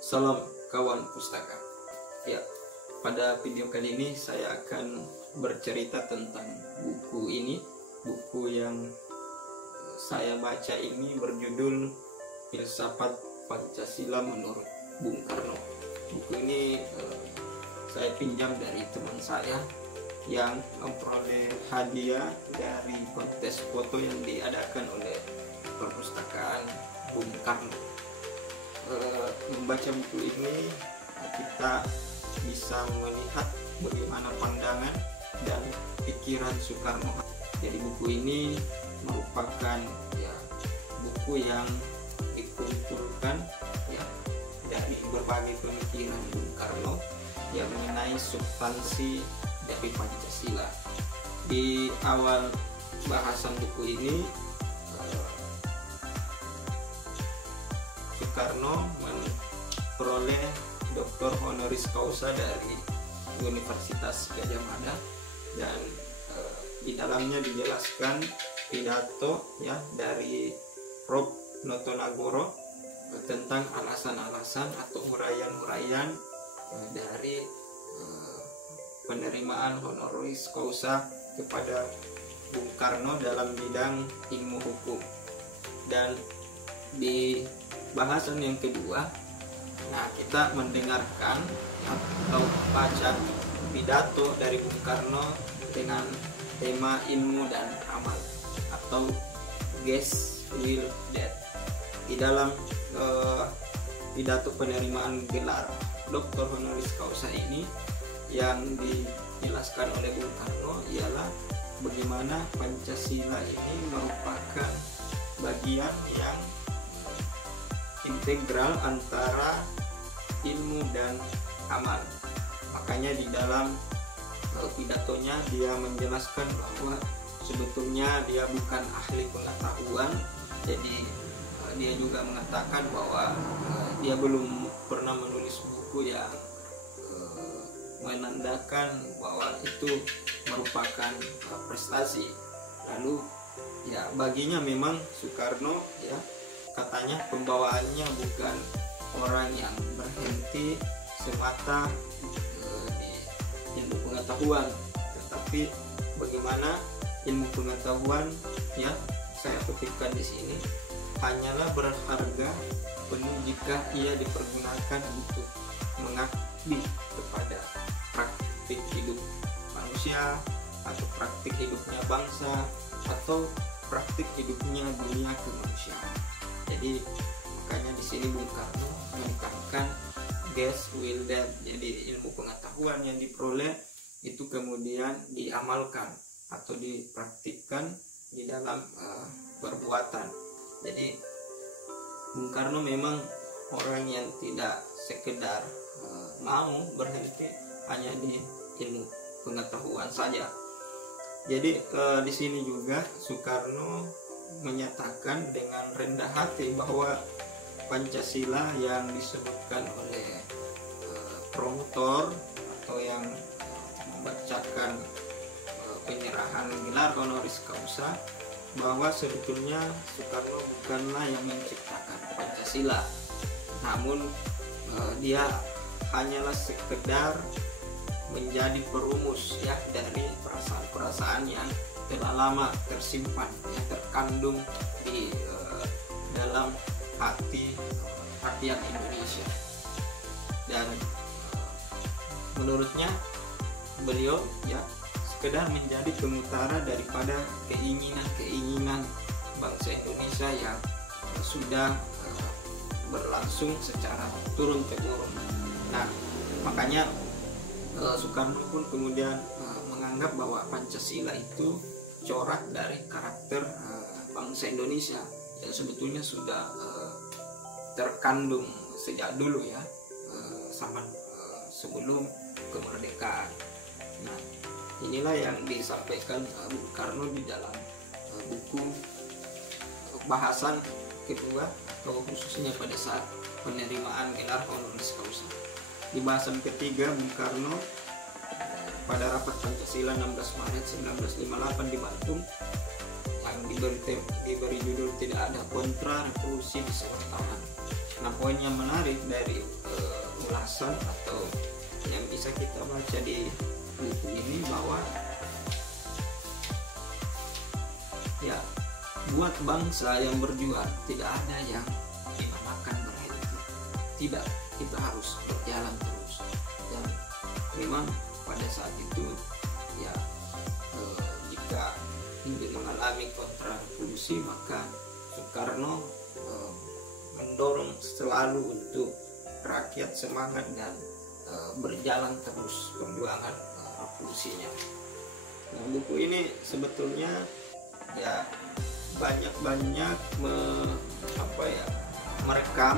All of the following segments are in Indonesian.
Salam kawan pustaka. Ya, pada video kali ini saya akan bercerita tentang buku ini. Buku yang saya baca ini berjudul Filsafat Pancasila menurut Bung Karno. Buku ini saya pinjam dari teman saya yang memperoleh hadiah dari kontes foto yang diadakan oleh perpustakaan Bung Karno. Membaca buku ini kita bisa melihat bagaimana pandangan dan pikiran Soekarno. Jadi buku ini merupakan buku yang dikumpulkan dari berbagai pemikiran Bung Karno yang mengenai substansi dari Pancasila. Di awal bahasan buku ini Soekarno memperoleh Dr. Honoris Causa dari Universitas Gadjah Mada, dan di dalamnya dijelaskan pidato dari Prof. Notonagoro tentang alasan-alasan atau uraian-uraian dari penerimaan honoris causa kepada Bung Karno dalam bidang ilmu hukum. Dan di bahasan yang kedua, kita mendengarkan atau baca pidato dari Bung Karno dengan tema ilmu dan amal atau Ges Will Death. Di dalam pidato penerimaan gelar Dr. Honoris Causa ini yang dijelaskan oleh Bung Karno ialah bagaimana Pancasila ini merupakan bagian yang integral antara ilmu dan amal. Makanya di dalam pidatonya dia menjelaskan bahwa sebetulnya dia bukan ahli pengetahuan. Jadi dia juga mengatakan bahwa dia belum pernah menulis buku yang menandakan bahwa itu merupakan prestasi. Lalu baginya memang Soekarno katanya pembawaannya bukan orang yang berhenti semata di ilmu pengetahuan, tetapi bagaimana ilmu pengetahuan saya petikkan di sini hanyalah berharga penuh jika ia dipergunakan untuk mengabdi kepada praktik hidup manusia atau praktik hidupnya bangsa atau praktik hidupnya dunia kemanusiaan. Jadi makanya di sini Bung Karno menekankan Ges Will Death. Jadi ilmu pengetahuan yang diperoleh itu kemudian diamalkan atau dipraktikkan di dalam perbuatan. Jadi Bung Karno memang orang yang tidak sekedar mau berhenti hanya di ilmu pengetahuan saja. Jadi di sini juga Soekarno menyatakan dengan rendah hati bahwa Pancasila yang disebutkan oleh promotor atau yang membacakan penyerahan gelar honoris causa, bahwa sebetulnya Soekarno bukanlah yang menciptakan Pancasila, namun dia hanyalah sekedar menjadi perumus dari perasaan-perasaan yang telah lama tersimpan, terkandung di dalam hati rakyat Indonesia. Dan menurutnya beliau sekedar menjadi pengutara daripada keinginan-keinginan bangsa Indonesia yang sudah berlangsung secara turun-temurun. Nah, makanya Soekarno pun kemudian menganggap bahwa Pancasila itu corak dari karakter bangsa Indonesia yang sebetulnya sudah terkandung sejak dulu zaman sebelum kemerdekaan. Nah, inilah yang disampaikan Bung Karno di dalam buku bahasan kedua atau khususnya pada saat penerimaan gelar honoris causa. Di bahasan ketiga, Bung Karno pada rapat Pancasila 16 Maret 1958 di Bandung yang diberi judul "Tidak ada kontra revolusi di Sewot Tangan", Nah, poin yang menarik dari ulasan atau yang bisa kita baca di buku ini bahwa ya, buat bangsa yang berjuang tidak ada yang dinamakan berhenti. Tidak, kita harus berjalan terus. Dan memang pada saat itu ya, jika ingin mengalami kontrarevolusi, maka Soekarno mendorong selalu untuk rakyat semangat dan berjalan terus perjuangan revolusinya. Nah, buku ini sebetulnya ya banyak merekam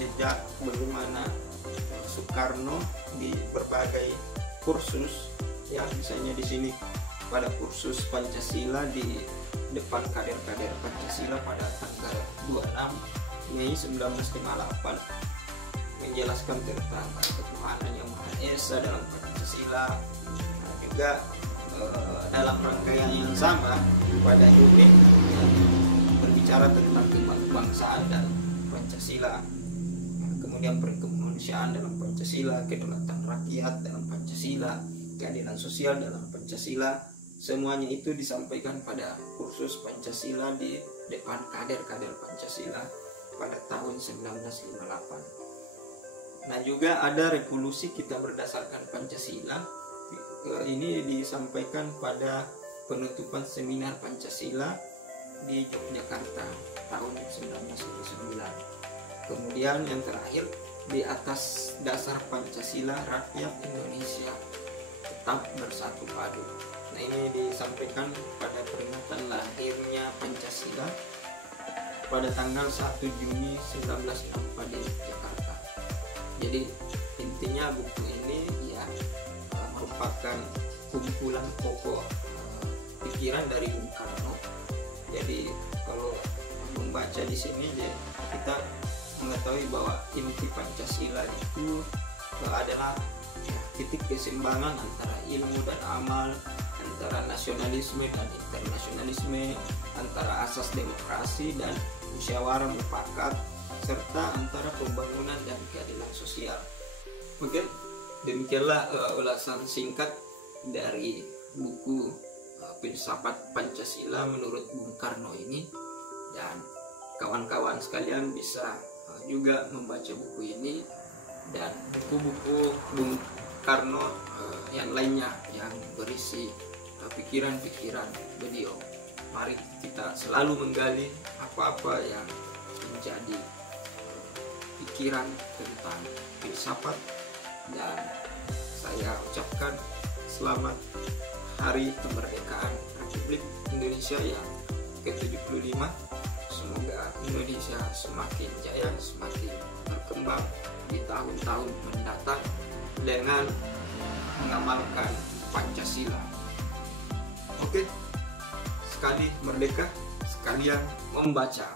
jejak bagaimana Soekarno di berbagai kursus, ya misalnya di sini pada kursus Pancasila di depan kader-kader Pancasila pada tanggal 26 Mei 1958 menjelaskan tentang ketuhanan yang Maha Esa dalam Pancasila. Nah, juga dalam rangkaian yang sama pada Juni berbicara tentang kebangsaan dan Pancasila, kemudian kemanusiaan dalam Pancasila, kedaulatan rakyat dalam Pancasila, keadilan sosial dalam Pancasila. Semuanya itu disampaikan pada kursus Pancasila di depan kader-kader Pancasila pada tahun 1958. Nah, juga ada revolusi kita berdasarkan Pancasila. Ini disampaikan pada penutupan seminar Pancasila di Yogyakarta tahun 1999. Kemudian yang terakhir, di atas dasar Pancasila rakyat Indonesia tetap bersatu padu. Nah, ini disampaikan pada peringatan lahirnya Pancasila pada tanggal 1 Juni 1964 di Jakarta. Jadi intinya buku ini ya merupakan kumpulan pokok pikiran dari Bung Karno. Jadi kalau membaca di sini ya, kita mengetahui bahwa inti Pancasila itu adalah ya, titik keseimbangan antara ilmu dan amal, antara nasionalisme dan internasionalisme, antara asas demokrasi dan musyawarah mufakat, serta antara pembangunan dan keadilan sosial. Mungkin demikianlah ulasan singkat dari buku Filsafat Pancasila menurut Bung Karno ini, dan kawan-kawan sekalian bisa juga membaca buku ini dan buku-buku Bung Karno yang lainnya yang berisi pikiran-pikiran beliau. Mari kita selalu menggali apa-apa yang menjadi pikiran tentang filsafat, dan saya ucapkan selamat Hari Kemerdekaan Republik Indonesia yang ke-75. Semoga Indonesia semakin jaya, semakin berkembang di tahun-tahun mendatang dengan mengamalkan Pancasila. Oke, sekali merdeka, sekalian membaca.